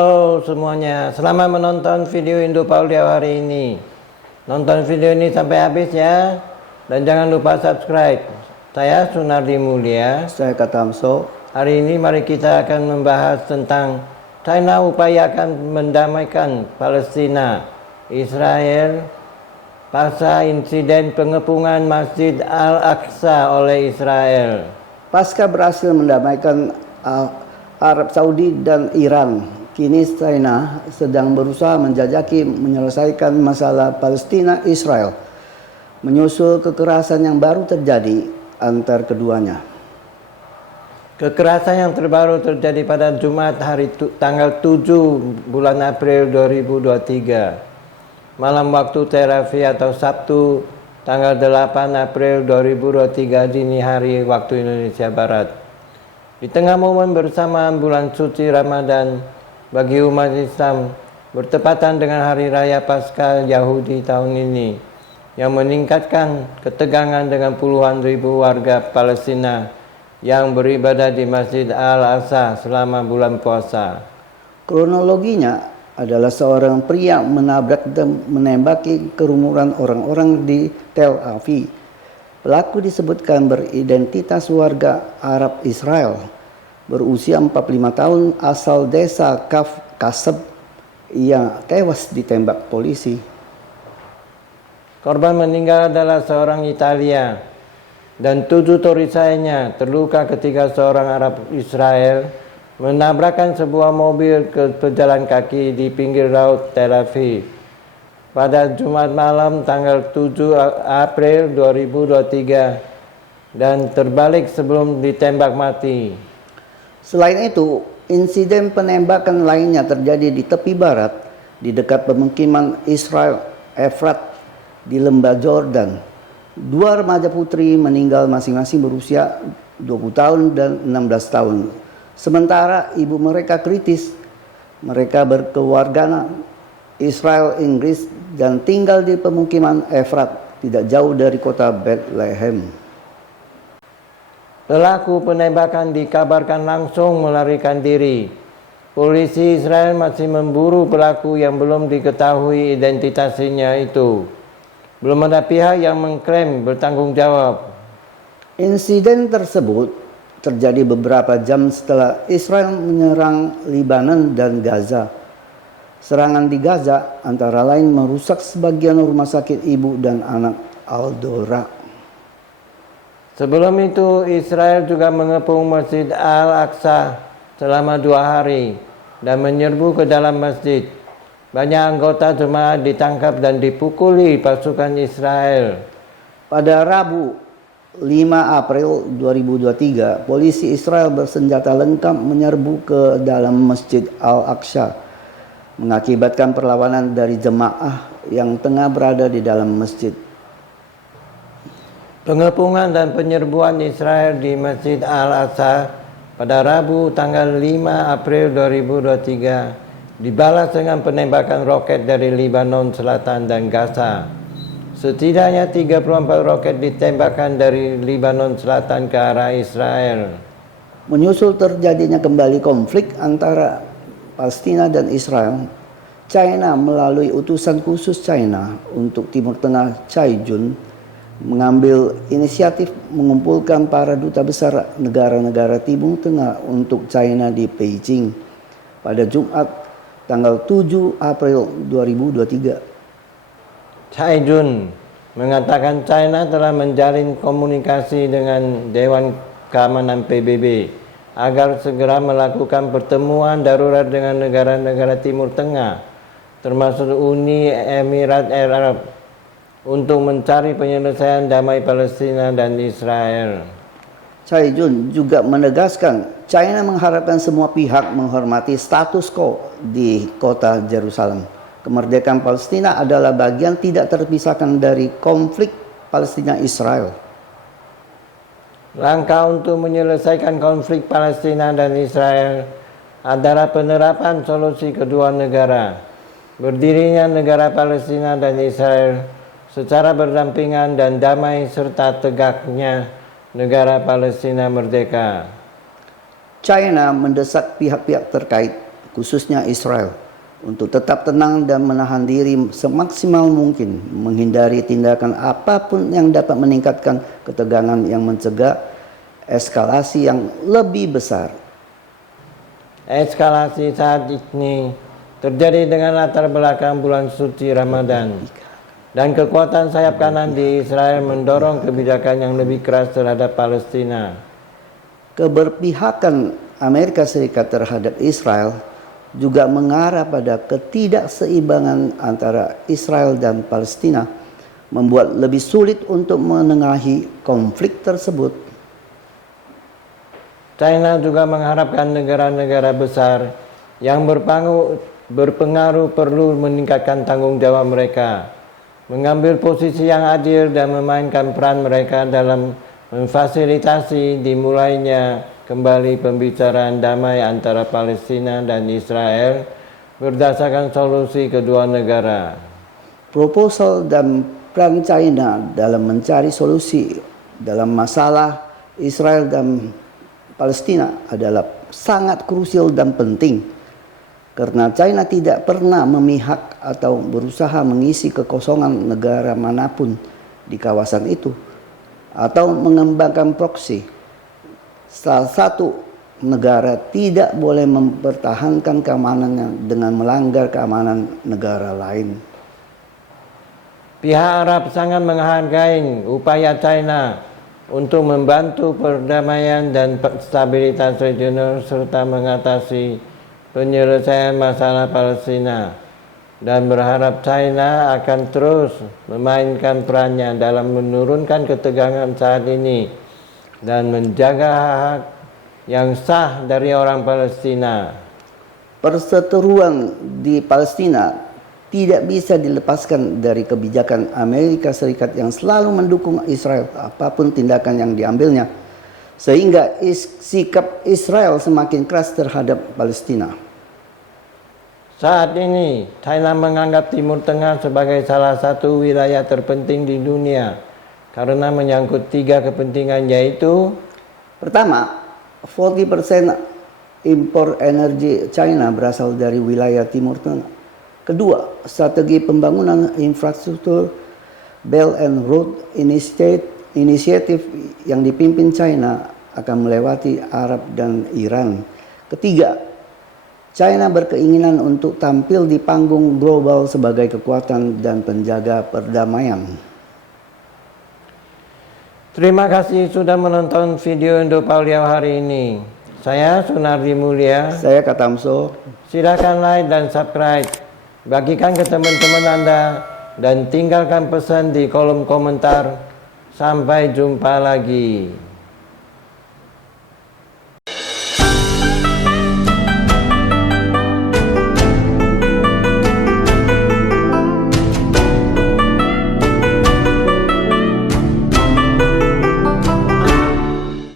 Halo semuanya, selamat menonton video Indo Pauliau hari ini. Nonton video ini sampai habis ya. Dan jangan lupa subscribe. Saya Sunardi Mulia. Saya Katamso. Hari ini mari kita akan membahas tentang China upayakan mendamaikan Palestina, Israel, pasca insiden pengepungan Masjid Al-Aqsa oleh Israel. Pasca berhasil mendamaikan Arab Saudi dan Iran, kini China sedang berusaha menjajaki menyelesaikan masalah Palestina-Israel, menyusul kekerasan yang baru terjadi antar keduanya. Kekerasan yang terbaru terjadi pada Jumat tanggal 7 bulan April 2023. Malam waktu Tel Aviv atau Sabtu tanggal 8 April 2023 dini hari waktu Indonesia Barat. Di tengah momen bersamaan bulan suci Ramadan bagi umat Islam bertepatan dengan Hari Raya Paskah Yahudi tahun ini yang meningkatkan ketegangan dengan puluhan ribu warga Palestina yang beribadah di Masjid Al-Aqsa selama bulan puasa. Kronologinya adalah seorang pria menabrak dan menembaki kerumunan orang-orang di Tel Aviv. Pelaku disebutkan beridentitas warga Arab Israel, berusia 45 tahun, asal desa Kaseb. Ia tewas ditembak polisi. Korban meninggal adalah seorang Italia dan 7 turis lainnya terluka ketika seorang Arab Israel menabrakkan sebuah mobil ke pejalan kaki di pinggir laut Tel Aviv pada Jumat malam tanggal 7 April 2023 dan terbalik sebelum ditembak mati. Selain itu, insiden penembakan lainnya terjadi di tepi barat di dekat pemukiman Israel Efrat di lembah Jordan. 2 remaja putri meninggal masing-masing berusia 20 tahun dan 16 tahun. Sementara ibu mereka kritis. Mereka berkewarganegaraan Israel Inggris dan tinggal di pemukiman Efrat tidak jauh dari kota Bethlehem. Pelaku penembakan dikabarkan langsung melarikan diri. Polisi Israel masih memburu pelaku yang belum diketahui identitasnya itu. Belum ada pihak yang mengklaim bertanggung jawab. Insiden tersebut terjadi beberapa jam setelah Israel menyerang Lebanon dan Gaza. Serangan di Gaza antara lain merusak sebagian rumah sakit ibu dan anak Al-Dora. Sebelum itu, Israel juga mengepung Masjid Al-Aqsa selama 2 hari dan menyerbu ke dalam masjid. Banyak anggota jemaat ditangkap dan dipukuli pasukan Israel. Pada Rabu 5 April 2023, polisi Israel bersenjata lengkap menyerbu ke dalam Masjid Al-Aqsa, mengakibatkan perlawanan dari jemaah yang tengah berada di dalam masjid. Pengepungan dan penyerbuan Israel di Masjid Al-Aqsa pada Rabu tanggal 5 April 2023 dibalas dengan penembakan roket dari Lebanon Selatan dan Gaza. Setidaknya 34 roket ditembakkan dari Lebanon Selatan ke arah Israel. Menyusul terjadinya kembali konflik antara Palestina dan Israel, China melalui utusan khusus China untuk Timur Tengah Cai Jun mengambil inisiatif mengumpulkan para duta besar negara-negara Timur Tengah untuk China di Beijing pada Jumat tanggal 7 April 2023. Cai Jun mengatakan China telah menjalin komunikasi dengan Dewan Keamanan PBB agar segera melakukan pertemuan darurat dengan negara-negara Timur Tengah, termasuk Uni Emirat Arab, untuk mencari penyelesaian damai Palestina dan Israel. Cai Jun juga menegaskan China mengharapkan semua pihak menghormati status quo di kota Yerusalem. Kemerdekaan Palestina adalah bagian tidak terpisahkan dari konflik Palestina-Israel. Langkah untuk menyelesaikan konflik Palestina dan Israel adalah penerapan solusi kedua negara. Berdirinya negara Palestina dan Israel secara berdampingan dan damai serta tegaknya negara Palestina merdeka. China mendesak pihak-pihak terkait khususnya Israel, untuk tetap tenang dan menahan diri semaksimal mungkin, menghindari tindakan apapun yang dapat meningkatkan ketegangan yang mencegah eskalasi yang lebih besar. Eskalasi saat ini terjadi dengan latar belakang bulan suci Ramadan. Dan kekuatan sayap kanan di Israel mendorong kebijakan yang lebih keras terhadap Palestina. Keberpihakan Amerika Serikat terhadap Israel juga mengarah pada ketidakseimbangan antara Israel dan Palestina, membuat lebih sulit untuk menengahi konflik tersebut. China juga mengharapkan negara-negara besar yang berpengaruh perlu meningkatkan tanggung jawab mereka, mengambil posisi yang adil dan memainkan peran mereka dalam memfasilitasi dimulainya kembali pembicaraan damai antara Palestina dan Israel berdasarkan solusi kedua negara. Proposal dan peran China dalam mencari solusi dalam masalah Israel dan Palestina adalah sangat krusial dan penting, karena China tidak pernah memihak atau berusaha mengisi kekosongan negara manapun di kawasan itu atau mengembangkan proksi. Salah satu negara tidak boleh mempertahankan keamanannya dengan melanggar keamanan negara lain. Pihak Arab sangat menghargai upaya China untuk membantu perdamaian dan stabilitas regional serta mengatasi penyelesaian masalah Palestina, dan berharap China akan terus memainkan perannya dalam menurunkan ketegangan saat ini dan menjaga hak yang sah dari orang Palestina. Perseteruan di Palestina tidak bisa dilepaskan dari kebijakan Amerika Serikat yang selalu mendukung Israel apapun tindakan yang diambilnya, sehingga sikap Israel semakin keras terhadap Palestina. Saat ini, China menganggap Timur Tengah sebagai salah satu wilayah terpenting di dunia karena menyangkut 3 kepentingan, yaitu: pertama, 40% impor energi China berasal dari wilayah Timur Tengah. Kedua, strategi pembangunan infrastruktur Belt and Road Initiative yang dipimpin China akan melewati Arab dan Iran. Ketiga, China berkeinginan untuk tampil di panggung global sebagai kekuatan dan penjaga perdamaian. Terima kasih sudah menonton video Indo Pauliau hari ini. Saya Sunardi Mulia. Saya Katamso. Silakan like dan subscribe. Bagikan ke teman-teman Anda dan tinggalkan pesan di kolom komentar. Sampai jumpa lagi.